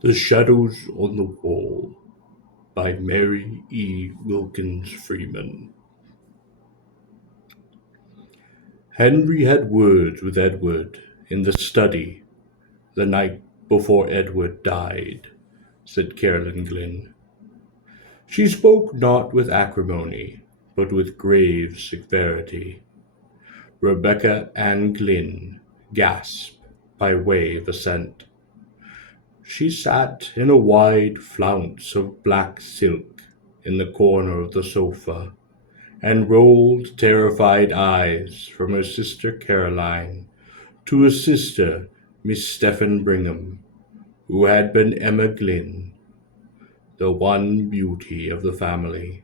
The Shadows on the Wall by Mary E. Wilkins Freeman. Henry had words with Edward in the study the night before Edward died, said Caroline Glynn. She spoke not with acrimony, but with grave severity. Rebecca Ann Glynn gasped by way of assent. She sat in a wide flounce of black silk in the corner of the sofa, and rolled terrified eyes from her sister Caroline to her sister Miss Stephen Brigham, who had been Emma Glynn, the one beauty of the family.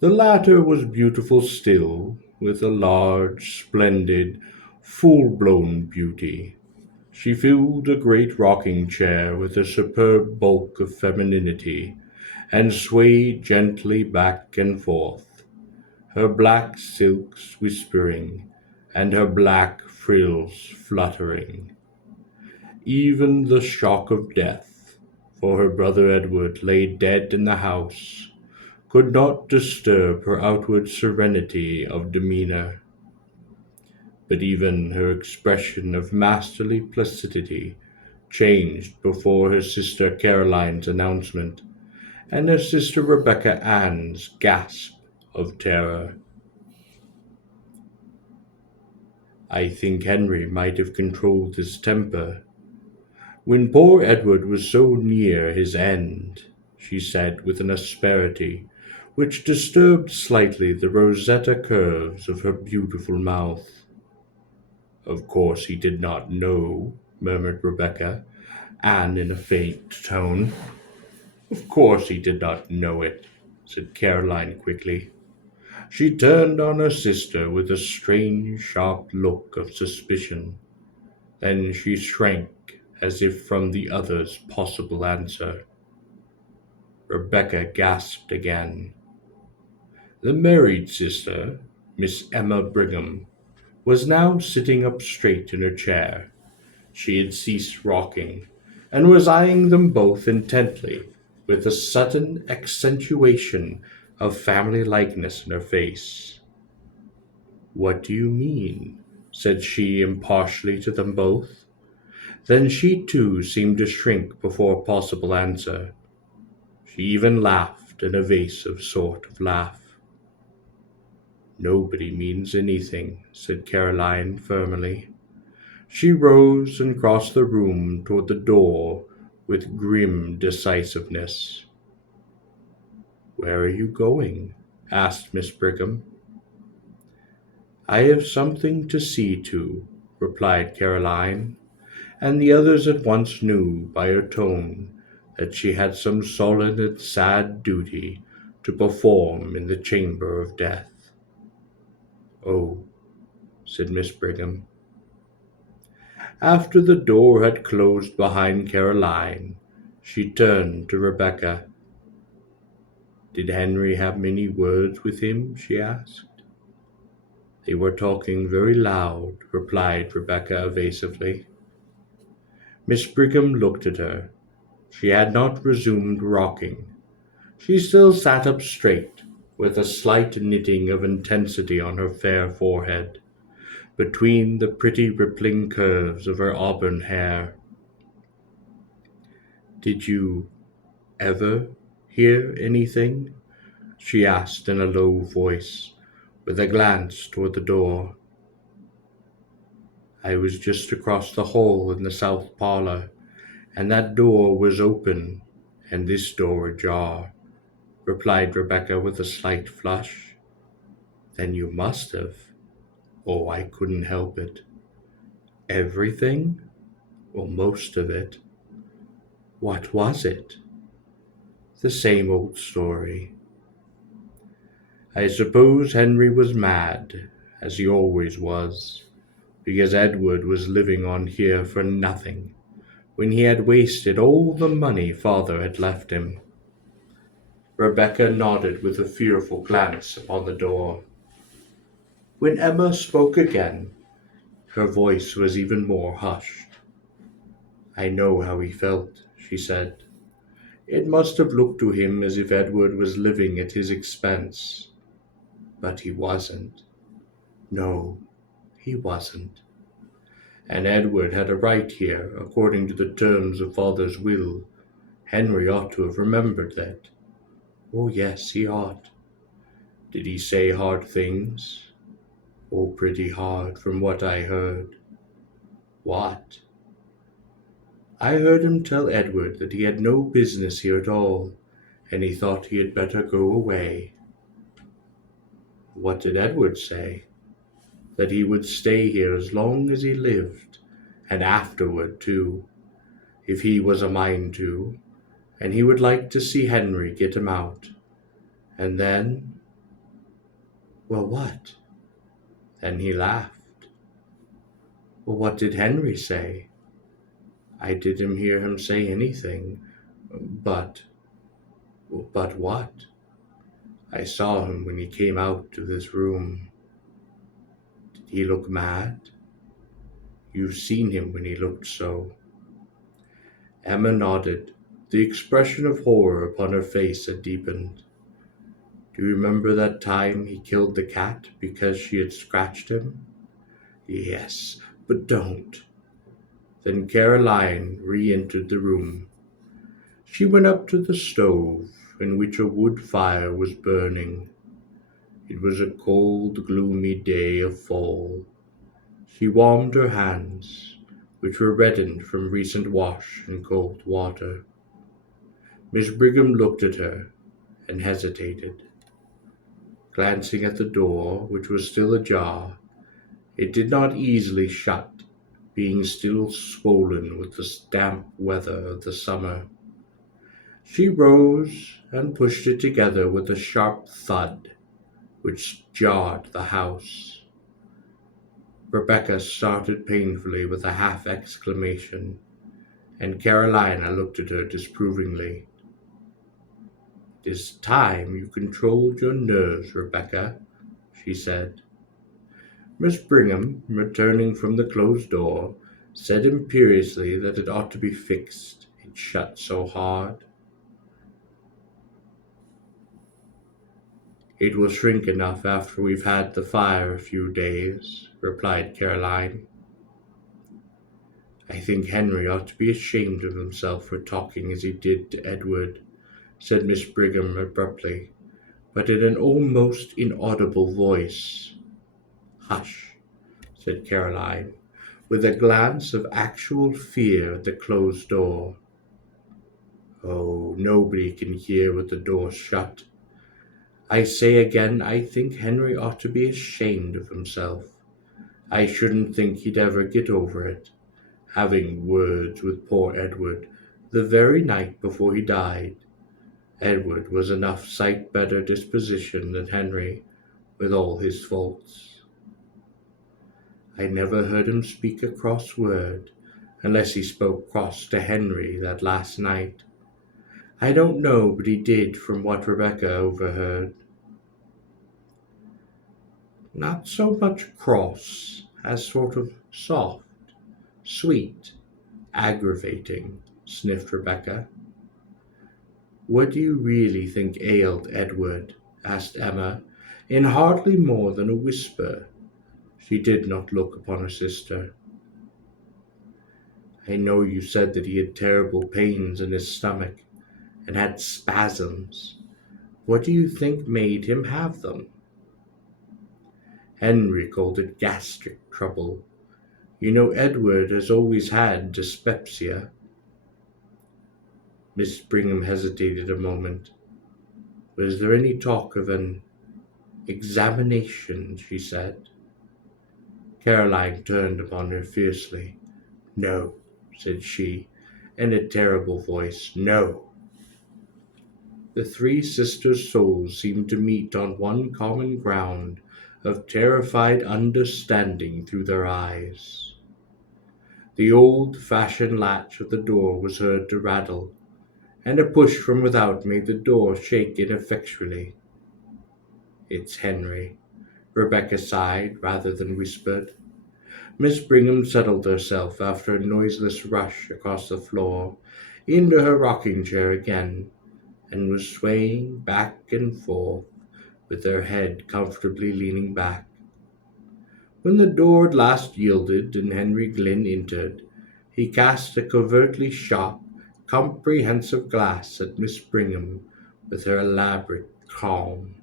The latter was beautiful still, with a large, splendid, full-blown beauty. She filled a great rocking chair with a superb bulk of femininity, and swayed gently back and forth, her black silks whispering, and her black frills fluttering. Even the shock of death, for her brother Edward lay dead in the house, could not disturb her outward serenity of demeanour. But even her expression of masterly placidity changed before her sister Caroline's announcement, and her sister Rebecca Ann's gasp of terror. I think Henry might have controlled his temper. When poor Edward was so near his end, she said with an asperity which disturbed slightly the Rosetta curves of her beautiful mouth. Of course he did not know, murmured Rebecca, and in a faint tone. Of course he did not know it, said Caroline quickly. She turned on her sister with a strange, sharp look of suspicion. Then she shrank as if from the other's possible answer. Rebecca gasped again. The married sister, Miss Emma Brigham, was now sitting up straight in her chair. She had ceased rocking, and was eyeing them both intently, with a sudden accentuation of family likeness in her face. "What do you mean?" said she impartially to them both. Then she too seemed to shrink before a possible answer. She even laughed an evasive sort of laugh. "Nobody means anything," said Caroline firmly. She rose and crossed the room toward the door with grim decisiveness. "Where are you going?" asked Miss Brigham. "I have something to see to," replied Caroline, and the others at once knew by her tone that she had some solemn and sad duty to perform in the chamber of death. "Oh," said Miss Brigham. After the door had closed behind Caroline, she turned to Rebecca. "Did Henry have many words with him?" she asked. "They were talking very loud," replied Rebecca evasively. Miss Brigham looked at her. She had not resumed rocking. She still sat up straight, with a slight knitting of intensity on her fair forehead, between the pretty rippling curves of her auburn hair. "Did you ever hear anything?" she asked in a low voice, with a glance toward the door. "I was just across the hall in the south parlor, and that door was open, and this door ajar," replied Rebecca with a slight flush. "Then you must have." "Oh, I couldn't help it." "Everything?" "Well, most of it." "What was it?" "The same old story." "I suppose Henry was mad, as he always was, because Edward was living on here for nothing, when he had wasted all the money father had left him." Rebecca nodded with a fearful glance upon the door. When Emma spoke again, her voice was even more hushed. I know how he felt, she said. It must have looked to him as if Edward was living at his expense. But he wasn't. No, he wasn't. And Edward had a right here, according to the terms of father's will. Henry ought to have remembered that. Oh, yes, he ought. Did he say hard things? Oh, pretty hard, from what I heard. What? I heard him tell Edward that he had no business here at all, and he thought he had better go away. What did Edward say? That he would stay here as long as he lived, and afterward, too, if he was a mind to, and he would like to see Henry get him out. And then, well, what? Then he laughed. Well, what did Henry say? I didn't hear him say anything, but what? I saw him when he came out of this room. Did he look mad? You've seen him when he looked so. Emma nodded. The expression of horror upon her face had deepened. Do you remember that time he killed the cat because she had scratched him? Yes, but don't. Then Caroline re-entered the room. She went up to the stove, in which a wood fire was burning. It was a cold, gloomy day of fall. She warmed her hands, which were reddened from recent wash in cold water. Miss Brigham looked at her and hesitated. Glancing at the door, which was still ajar, it did not easily shut, being still swollen with the damp weather of the summer. She rose and pushed it together with a sharp thud, which jarred the house. Rebecca started painfully with a half-exclamation, and Carolina looked at her disapprovingly. It is time you controlled your nerves, Rebecca, she said. Miss Brigham, returning from the closed door, said imperiously that it ought to be fixed. It shut so hard. It will shrink enough after we've had the fire a few days, replied Caroline. I think Henry ought to be ashamed of himself for talking as he did to Edward, said Miss Brigham abruptly, but in an almost inaudible voice. Hush, said Caroline, with a glance of actual fear at the closed door. Oh, nobody can hear with the door shut. I say again, I think Henry ought to be ashamed of himself. I shouldn't think he'd ever get over it, having words with poor Edward the very night before he died. Edward was enough sight better disposition than Henry, with all his faults. I never heard him speak a cross word, unless he spoke cross to Henry that last night. I don't know, but he did, from what Rebecca overheard. Not so much cross as sort of soft, sweet, aggravating, sniffed Rebecca. What do you really think ailed Edward? Asked Emma, in hardly more than a whisper. She did not look upon her sister. I know you said that he had terrible pains in his stomach, and had spasms. What do you think made him have them? Henry called it gastric trouble. You know Edward has always had dyspepsia. Miss Brigham hesitated a moment. Was there any talk of an examination? She said. Caroline turned upon her fiercely. No, said she, in a terrible voice. No. The three sisters' souls seemed to meet on one common ground of terrified understanding through their eyes. The old-fashioned latch of the door was heard to rattle, and a push from without made the door shake ineffectually. It's Henry, Rebecca sighed rather than whispered. Miss Brigham settled herself after a noiseless rush across the floor into her rocking chair again, and was swaying back and forth with her head comfortably leaning back. When the door at last yielded and Henry Glynn entered, he cast a covertly sharp, comprehensive glance at Miss Brigham with her elaborate calm,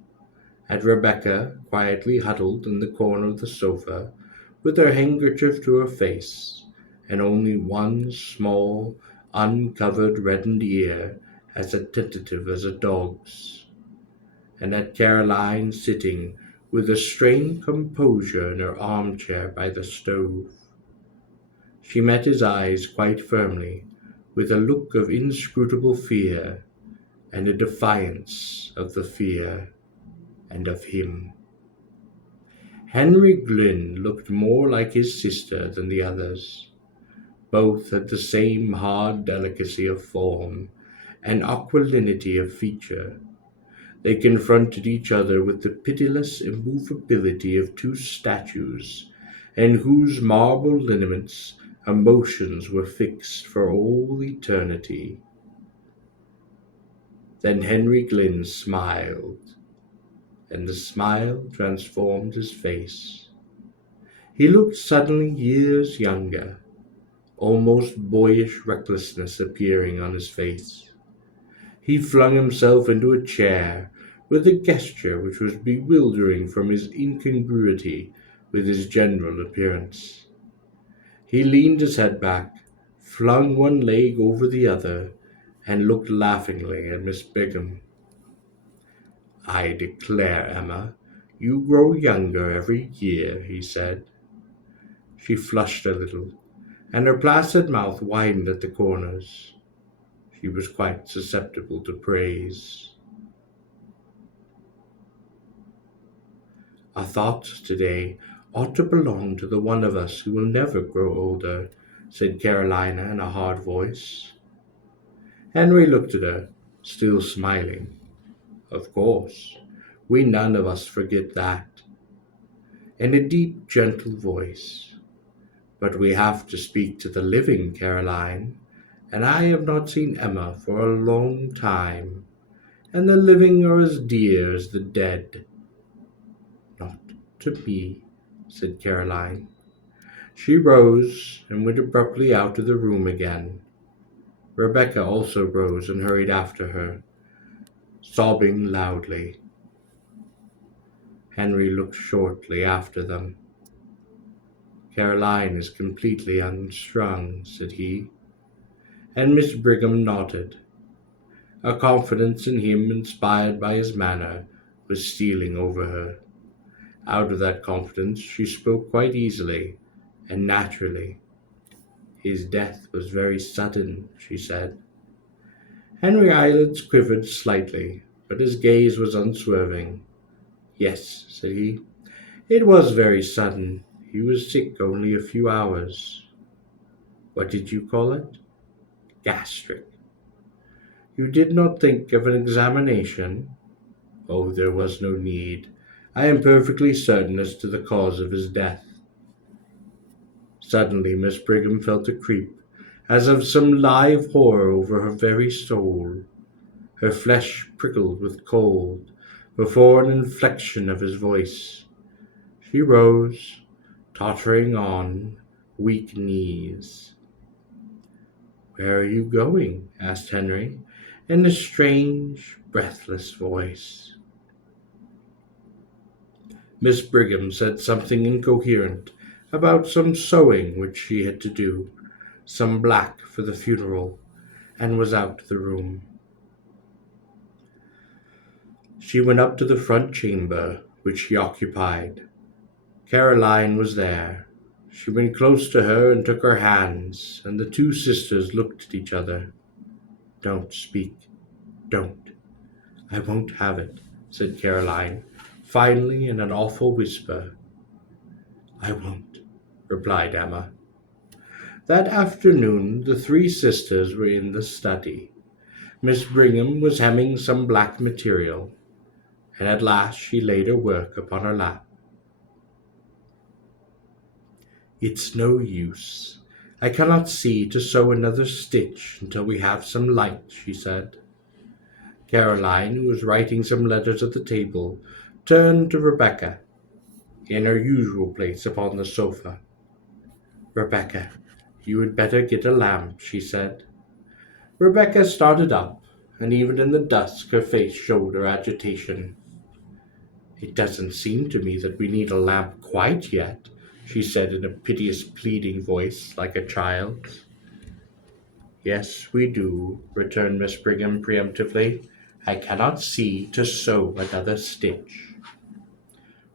at Rebecca, quietly huddled in the corner of the sofa, with her handkerchief to her face, and only one small, uncovered reddened ear as attentive as a dog's, and at Caroline sitting with a strained composure in her armchair by the stove. She met his eyes quite firmly, with a look of inscrutable fear, and a defiance of the fear and of him. Henry Glynn looked more like his sister than the others. Both had the same hard delicacy of form and aquilinity of feature. They confronted each other with the pitiless immovability of two statues, in whose marble lineaments emotions were fixed for all eternity. Then Henry Glynn smiled, and the smile transformed his face. He looked suddenly years younger, almost boyish recklessness appearing on his face. He flung himself into a chair with a gesture which was bewildering from his incongruity with his general appearance. He leaned his head back, flung one leg over the other, and looked laughingly at Miss Brigham. "I declare, Emma, you grow younger every year," he said. She flushed a little, and her placid mouth widened at the corners. She was quite susceptible to praise. "Our thoughts today ought to belong to the one of us who will never grow older," said Carolina in a hard voice. Henry looked at her, still smiling. "Of course, we none of us forget that," in a deep, gentle voice. "But we have to speak to the living, Caroline, and I have not seen Emma for a long time, and the living are as dear as the dead." "Not to me," said Caroline. She rose and went abruptly out of the room again. Rebecca also rose and hurried after her, sobbing loudly. Henry looked shortly after them. "Caroline is completely unstrung," said he, and Miss Brigham nodded. A confidence in him inspired by his manner was stealing over her. Out of that confidence she spoke quite easily and naturally. "His death was very sudden," she said. Henry's eyelids quivered slightly, but his gaze was unswerving. "Yes," said he, "it was very sudden. He was sick only a few hours." "What did you call it?" "Gastric." "You did not think of an examination?" "Oh, there was no need. I am perfectly certain as to the cause of his death." Suddenly Miss Brigham felt a creep, as of some live horror over her very soul. Her flesh prickled with cold before an inflection of his voice. She rose, tottering on weak knees. "Where are you going?" asked Henry, in a strange, breathless voice. Miss Brigham said something incoherent about some sewing which she had to do, some black for the funeral, and was out of the room. She went up to the front chamber, which she occupied. Caroline was there. She went close to her and took her hands, and the two sisters looked at each other. "Don't speak. Don't. I won't have it," said Caroline, finally in an awful whisper. "I won't," replied Emma. That afternoon the three sisters were in the study. Miss Brigham was hemming some black material, and at last she laid her work upon her lap. It's no use. I cannot see to sew another stitch until we have some light, she said. Caroline, who was writing some letters at the table, turned to Rebecca, in her usual place upon the sofa. Rebecca, you had better get a lamp, she said. Rebecca started up, and even in the dusk her face showed her agitation. It doesn't seem to me that we need a lamp quite yet, she said in a piteous, pleading voice like a child's. Yes, we do, returned Miss Brigham preemptively. I cannot see to sew another stitch.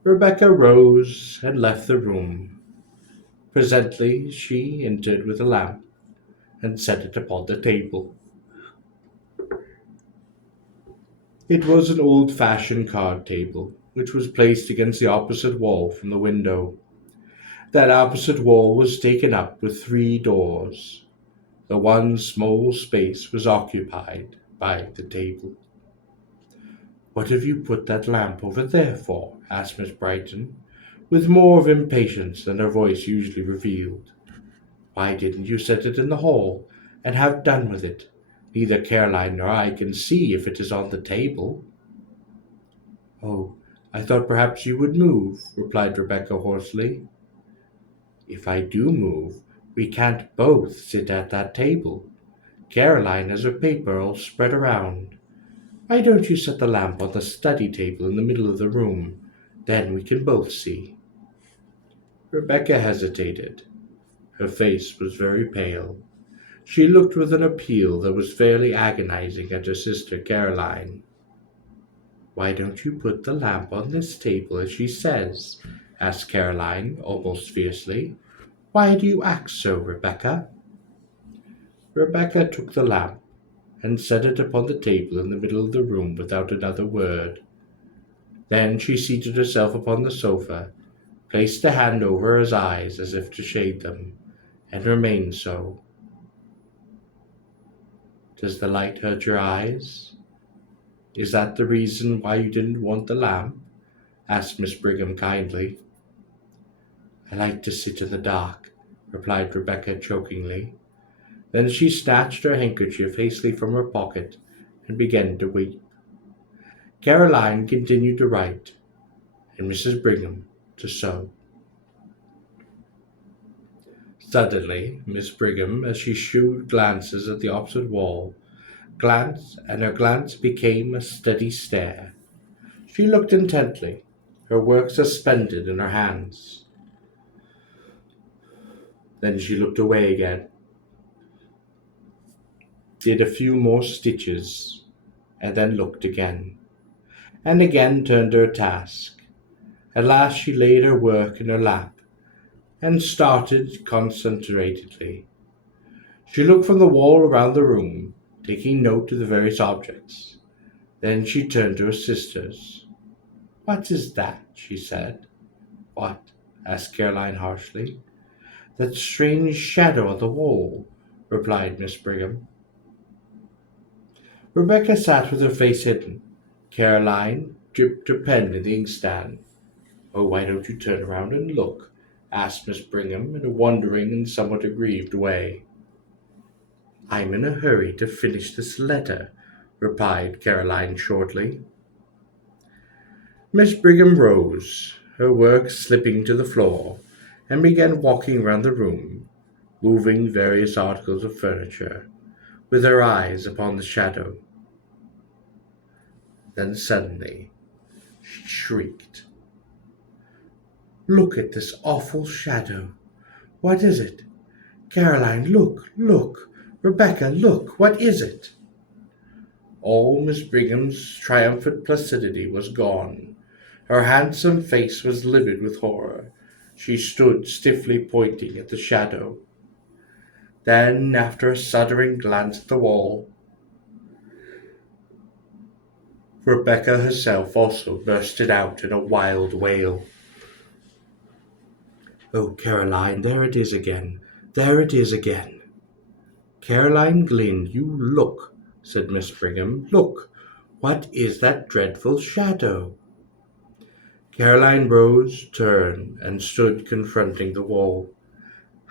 Rebecca rose and left the room. Presently she entered with a lamp and set it upon the table. It was an old-fashioned card table, which was placed against the opposite wall from the window. That opposite wall was taken up with 3 doors. The one small space was occupied by the table. "What have you put that lamp over there for?" asked Miss Brighton, with more of impatience than her voice usually revealed. "Why didn't you set it in the hall, and have done with it? Neither Caroline nor I can see if it is on the table." "Oh, I thought perhaps you would move," replied Rebecca hoarsely. "If I do move, we can't both sit at that table. Caroline has her paper all spread around. Why don't you set the lamp on the study table in the middle of the room? Then we can both see." Rebecca hesitated. Her face was very pale. She looked with an appeal that was fairly agonizing at her sister Caroline. "Why don't you put the lamp on this table as she says?" asked Caroline, almost fiercely. "Why do you act so, Rebecca?" Rebecca took the lamp and set it upon the table in the middle of the room without another word. Then she seated herself upon the sofa, placed a hand over her eyes as if to shade them, and remained so. "Does the light hurt your eyes? Is that the reason why you didn't want the lamp?" asked Miss Brigham kindly. "I like to sit in the dark," replied Rebecca chokingly. Then she snatched her handkerchief hastily from her pocket and began to weep. Caroline continued to write, and Mrs. Brigham to sew. Suddenly, Miss Brigham, as she shewed glances at the opposite wall, her glance became a steady stare. She looked intently, her work suspended in her hands. Then she looked away again, did a few more stitches, and then looked again, and again turned to her task. At last she laid her work in her lap, and started concentratedly. She looked from the wall around the room, taking note of the various objects. Then she turned to her sisters. "What is that?" she said. "What?" asked Caroline harshly. "That strange shadow on the wall," replied Miss Brigham. Rebecca sat with her face hidden. Caroline dipped her pen in the inkstand. "Oh, why don't you turn around and look?" asked Miss Brigham in a wondering and somewhat aggrieved way. "I'm in a hurry to finish this letter," replied Caroline shortly. Miss Brigham rose, her work slipping to the floor, and began walking round the room, moving various articles of furniture, with her eyes upon the shadow. Then suddenly she shrieked. "Look at this awful shadow! What is it? Caroline, look, look! Rebecca, look! What is it?" All Miss Brigham's triumphant placidity was gone. Her handsome face was livid with horror. She stood stiffly pointing at the shadow. Then, after a shuddering glance at the wall, Rebecca herself also bursted out in a wild wail. "Oh, Caroline, there it is again! There it is again!" "Caroline Glynn, you look," said Miss Brigham. "Look! What is that dreadful shadow?" Caroline rose, turned, and stood confronting the wall.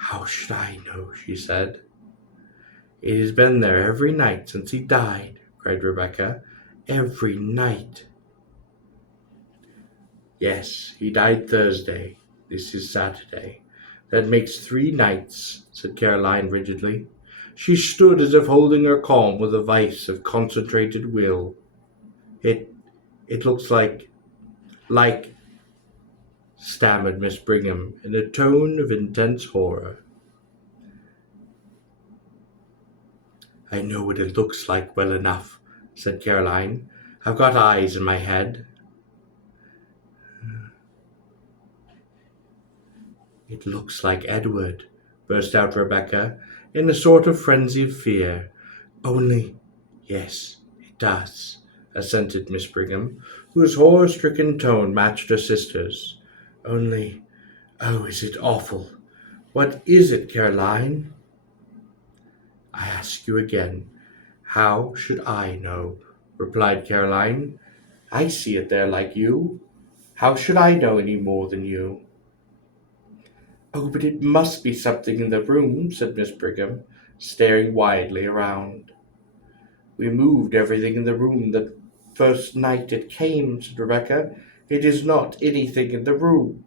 How should I know? She said. It has been there every night since he died, cried Rebecca. Every night. Yes, he died Thursday. This is Saturday. That makes 3 nights, said Caroline rigidly. She stood as if holding her calm with a vice of concentrated will. It it looks like stammered Miss Brigham in a tone of intense horror. I know what it looks like well enough, said Caroline. I've got eyes in my head. It looks like Edward, burst out Rebecca, in a sort of frenzy of fear. Only, yes, it does, assented Miss Brigham, whose horror-stricken tone matched her sister's. Only, oh, is it awful? What is it, Caroline? I ask you again, how should I know? Replied Caroline. I see it there like you. How should I know any more than you? Oh, but it must be something in the room, said Miss Brigham, staring widely around. We moved everything in the room the first night it came, said Rebecca. It is not anything in the room.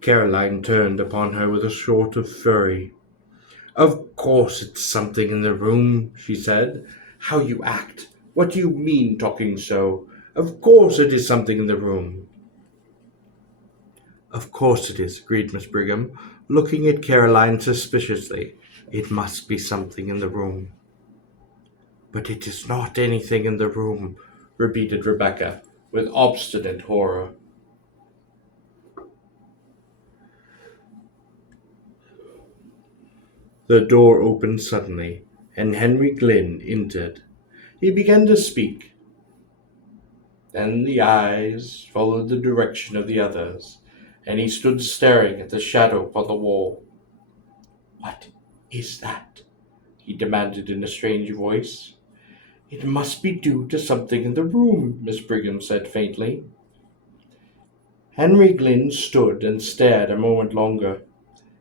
Caroline turned upon her with a sort of fury. Of course it's something in the room, she said. How you act! What do you mean talking so? Of course it is something in the room. Of course it is, agreed Miss Brigham, looking at Caroline suspiciously. It must be something in the room. But it is not anything in the room, repeated Rebecca, with obstinate horror. The door opened suddenly, and Henry Glynn entered. He began to speak. Then the eyes followed the direction of the others, and he stood staring at the shadow upon the wall. What is that? He demanded in a strange voice. It must be due to something in the room, Miss Brigham said faintly. Henry Glynn stood and stared a moment longer.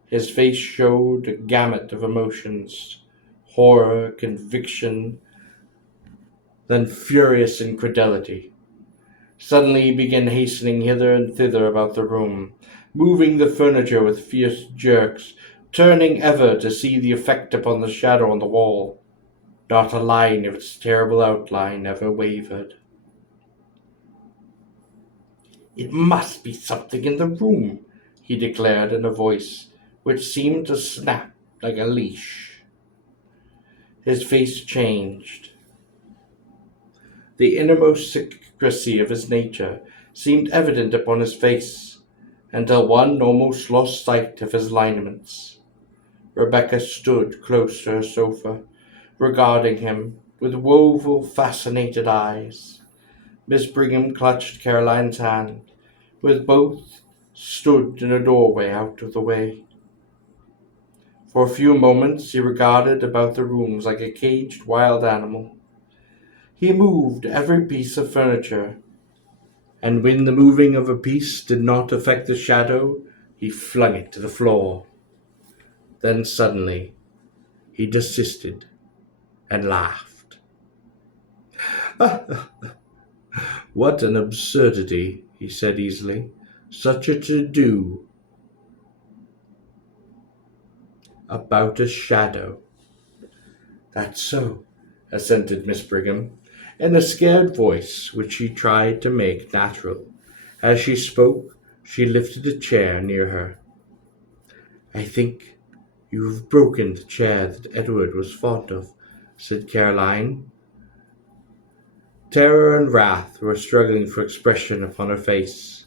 His face showed a gamut of emotions, horror, conviction, then furious incredulity. Suddenly he began hastening hither and thither about the room, moving the furniture with fierce jerks, turning ever to see the effect upon the shadow on the wall. Not a line of its terrible outline ever wavered. It must be something in the room, he declared in a voice which seemed to snap like a leash. His face changed. The innermost secrecy of his nature seemed evident upon his face, until one almost lost sight of his lineaments. Rebecca stood close to her sofa, regarding him with woeful, fascinated eyes. Miss Brigham clutched Caroline's hand. With both stood in a doorway out of the way. For a few moments he regarded about the rooms like a caged wild animal. He moved every piece of furniture, and when the moving of a piece did not affect the shadow, he flung it to the floor. Then suddenly he desisted and laughed. What an absurdity, he said easily. Such a to-do about a shadow. That's so, assented Miss Brigham, in a scared voice which she tried to make natural. As she spoke, she lifted a chair near her. I think you have broken the chair that Edward was fond of, said Caroline. Terror and wrath were struggling for expression upon her face.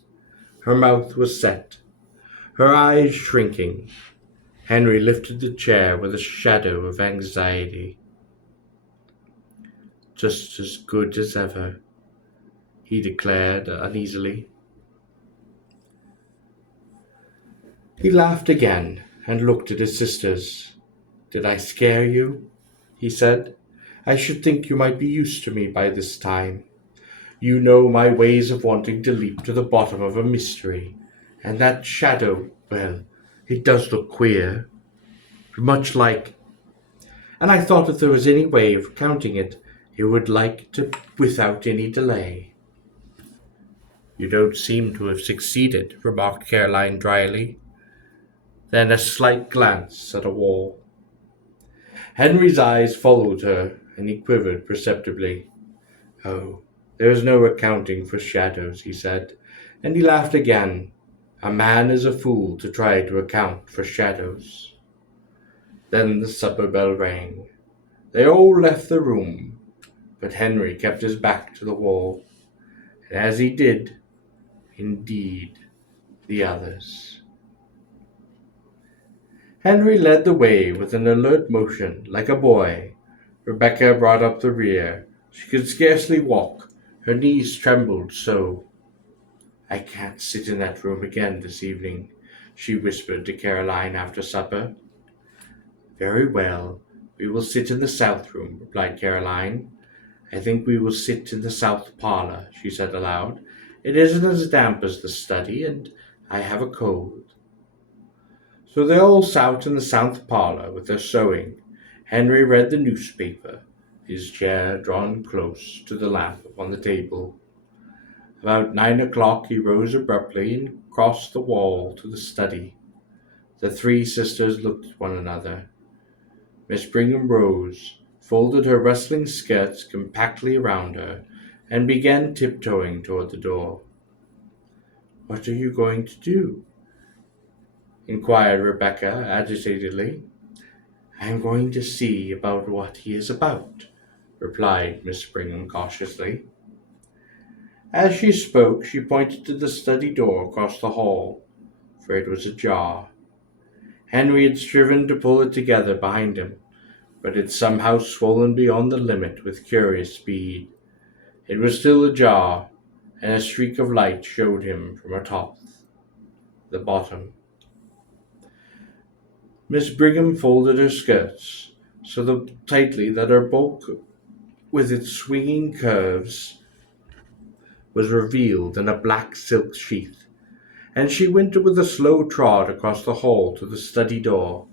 Her mouth was set, her eyes shrinking. Henry lifted the chair with a shadow of anxiety. Just as good as ever, he declared uneasily. He laughed again and looked at his sisters. Did I scare you? He said. I should think you might be used to me by this time. You know my ways of wanting to leap to the bottom of a mystery. And that shadow, well, it does look queer. Much like. And I thought if there was any way of counting it, it would like to without any delay. You don't seem to have succeeded, remarked Caroline dryly. Then a slight glance at a wall. Henry's eyes followed her, and he quivered perceptibly. Oh, there is no accounting for shadows, he said, and he laughed again. A man is a fool to try to account for shadows. Then the supper bell rang. They all left the room, but Henry kept his back to the wall, and as he did, indeed, the others. Henry led the way with an alert motion, like a boy. Rebecca brought up the rear. She could scarcely walk. Her knees trembled so. I can't sit in that room again this evening, she whispered to Caroline after supper. Very well, we will sit in the south room, replied Caroline. I think we will sit in the south parlour, she said aloud. It isn't as damp as the study, and I have a cold. So they all sat in the south parlour with their sewing. Henry read the newspaper, his chair drawn close to the lamp upon the table. About 9 o'clock he rose abruptly and crossed the wall to the study. The three sisters looked at one another. Miss Brigham rose, folded her rustling skirts compactly around her, and began tiptoeing toward the door. What are you going to do? Inquired Rebecca agitatedly. I am going to see about what he is about, replied Miss Brigham cautiously. As she spoke, she pointed to the study door across the hall, for it was ajar. Henry had striven to pull it together behind him, but had somehow swollen beyond the limit with curious speed. It was still ajar, and a streak of light showed him from atop the bottom. Miss Brigham folded her skirts so tightly that her bulk, with its swinging curves, was revealed in a black silk sheath, and she went with a slow trot across the hall to the study door.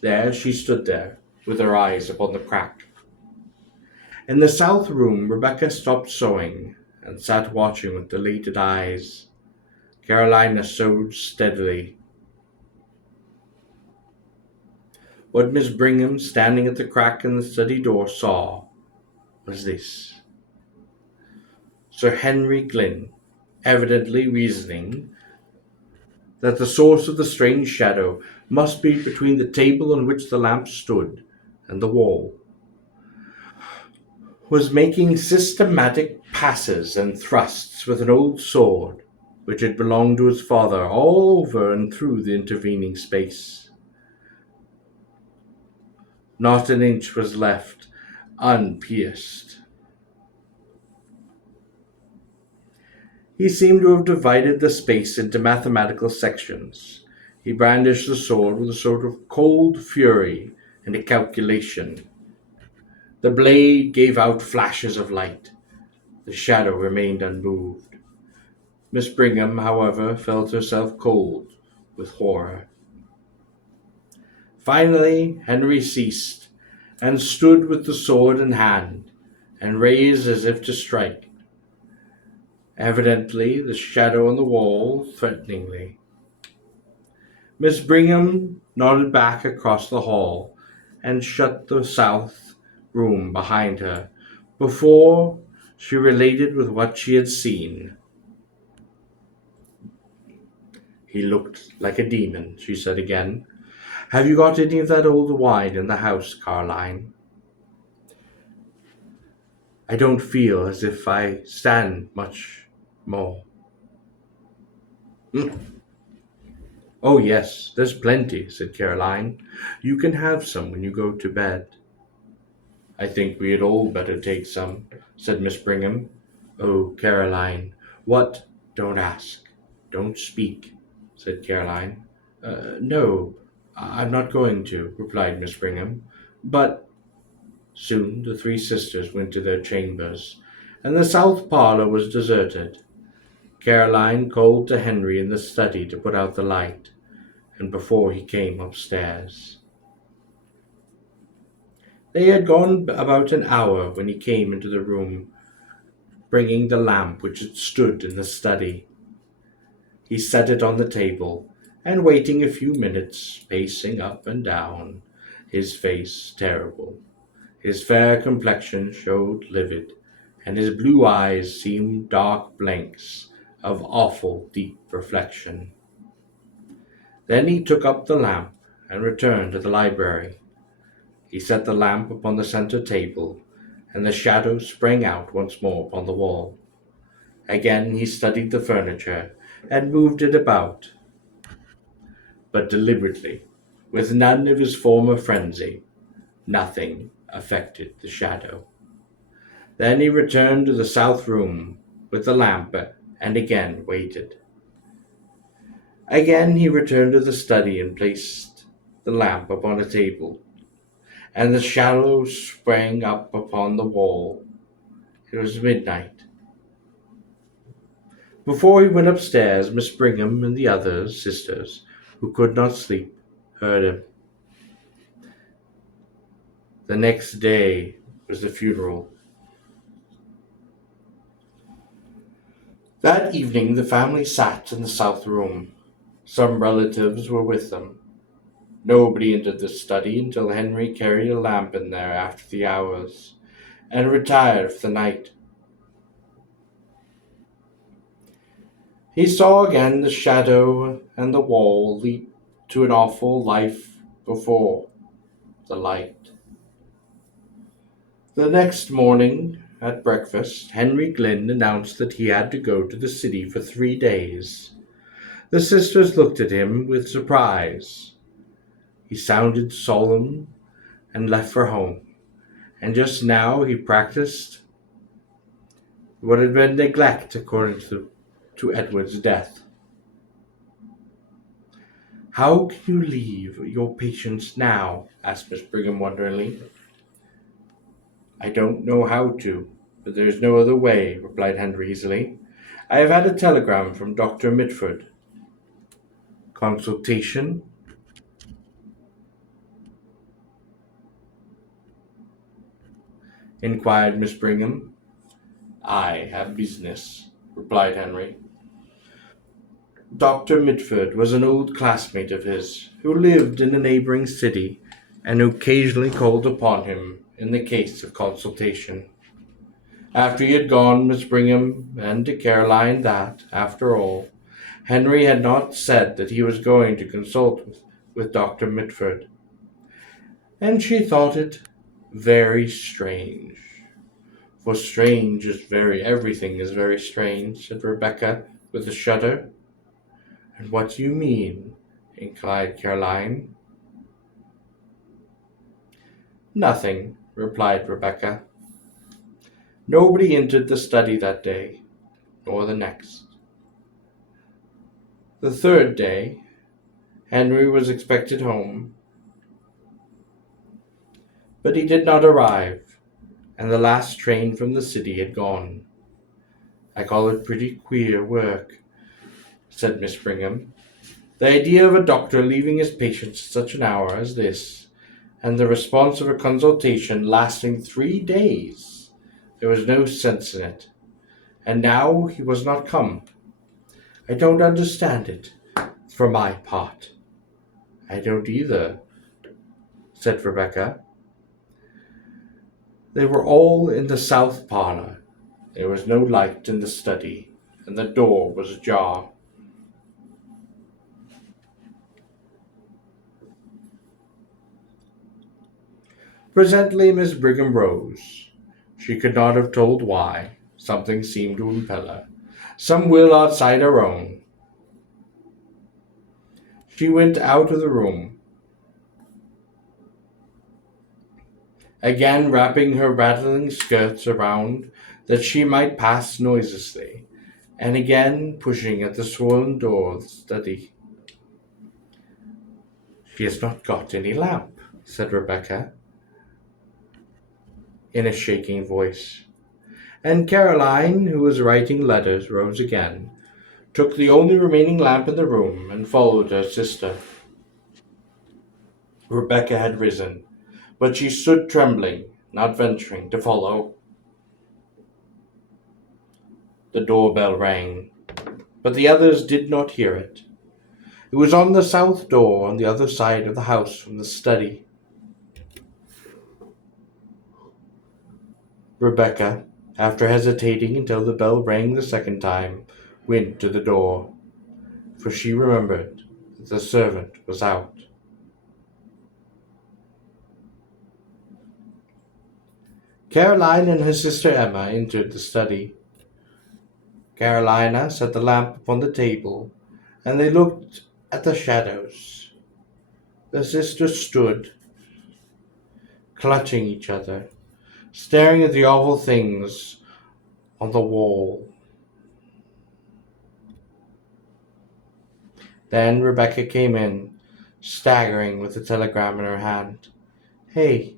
There she stood there, with her eyes upon the crack. In the south room, Rebecca stopped sewing and sat watching with dilated eyes. Carolina sewed steadily. What Miss Brigham, standing at the crack in the study door, saw was this. Sir Henry Glynn, evidently reasoning that the source of the strange shadow must be between the table on which the lamp stood and the wall, was making systematic passes and thrusts with an old sword which had belonged to his father all over and through the intervening space. Not an inch was left unpierced. He seemed to have divided the space into mathematical sections. He brandished the sword with a sort of cold fury and a calculation. The blade gave out flashes of light. The shadow remained unmoved. Miss Brigham, however, felt herself cold with horror. Finally, Henry ceased, and stood with the sword in hand, and raised as if to strike. Evidently, the shadow on the wall threateningly. Miss Brigham nodded back across the hall, and shut the south room behind her, before she related with what she had seen. He looked like a demon, she said again. Have you got any of that old wine in the house, Caroline? I don't feel as if I stand much more. Oh, yes, there's plenty, said Caroline. You can have some when you go to bed. I think we had all better take some, said Miss Brigham. Oh, Caroline, what? Don't ask. Don't speak, said Caroline. No, I'm not going to, replied Miss Brigham. But soon the three sisters went to their chambers, and the south parlor was deserted. Caroline called to Henry in the study to put out the light, and before he came upstairs. They had gone about an hour when he came into the room, bringing the lamp which had stood in the study. He set it on the table, and waiting a few minutes, pacing up and down, his face terrible. His fair complexion showed livid, and his blue eyes seemed dark blanks of awful deep reflection. Then he took up the lamp and returned to the library. He set the lamp upon the centre table, and the shadow sprang out once more upon the wall. Again he studied the furniture, and moved it about, but deliberately, with none of his former frenzy. Nothing affected the shadow. Then he returned to the south room with the lamp, and again waited. Again he returned to the study and placed the lamp upon a table, and the shadow sprang up upon the wall. It was midnight. Before he went upstairs, Miss Brigham and the other sisters, who could not sleep, heard him. The next day was the funeral. That evening the family sat in the south room. Some relatives were with them. Nobody entered the study until Henry carried a lamp in there after the hours, and retired for the night. He saw again the shadow and the wall leap to an awful life before the light. The next morning, at breakfast, Henry Glynn announced that he had to go to the city for 3 days. The sisters looked at him with surprise. He sounded solemn and left for home, and just now he practiced what had been neglect according to Edward's death. "How can you leave your patients now?" asked Miss Brigham wonderingly. "I don't know how to, but there is no other way," replied Henry easily. "I have had a telegram from Dr. Mitford." "Consultation?" inquired Miss Brigham. "I have business," replied Henry. Dr. Mitford was an old classmate of his, who lived in a neighboring city, and who occasionally called upon him in the case of consultation. After he had gone, Miss Brigham and to Caroline that, after all, Henry had not said that he was going to consult with Dr. Mitford, and she thought it very strange. For strange is everything is very strange, said Rebecca with a shudder. "And what do you mean?" inquired Caroline. "Nothing," replied Rebecca. Nobody entered the study that day, nor the next. The third day, Henry was expected home, but he did not arrive, and the last train from the city had gone. "I call it pretty queer work," said Miss Brigham. "The idea of a doctor leaving his patients at such an hour as this, and the response of a consultation lasting 3 days. There was no sense in it. And now he was not come. I don't understand it, for my part." "I don't either," said Rebecca. They were all in the south parlour. There was no light in the study, and the door was ajar. Presently Miss Brigham rose. She could not have told why. Something seemed to impel her, some will outside her own. She went out of the room, again wrapping her rattling skirts around that she might pass noiselessly, and again pushing at the swollen door of the study. "She has not got any lamp," said Rebecca in a shaking voice. And Caroline, who was writing letters, rose again, took the only remaining lamp in the room, and followed her sister. Rebecca had risen, but she stood trembling, not venturing to follow. The doorbell rang, but the others did not hear it. It was on the south door on the other side of the house from the study. Rebecca, after hesitating until the bell rang the second time, went to the door, for she remembered that the servant was out. Caroline and her sister Emma entered the study. Carolina set the lamp upon the table, and they looked at the shadows. The sisters stood, clutching each other, staring at the awful things on the wall. Then Rebecca came in, staggering with the telegram in her hand. "Hey."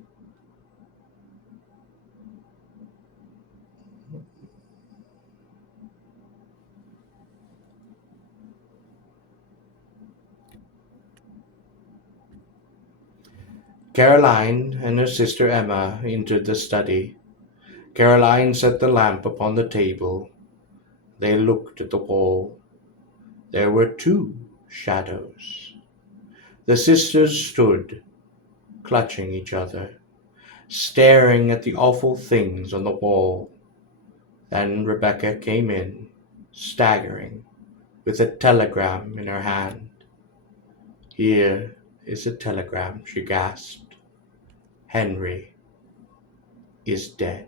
Caroline and her sister Emma entered the study. Caroline set the lamp upon the table. They looked at the wall. There were two shadows. The sisters stood, clutching each other, staring at the awful things on the wall. Then Rebecca came in, staggering, with a telegram in her hand. "Here is a telegram," she gasped. "Henry is dead."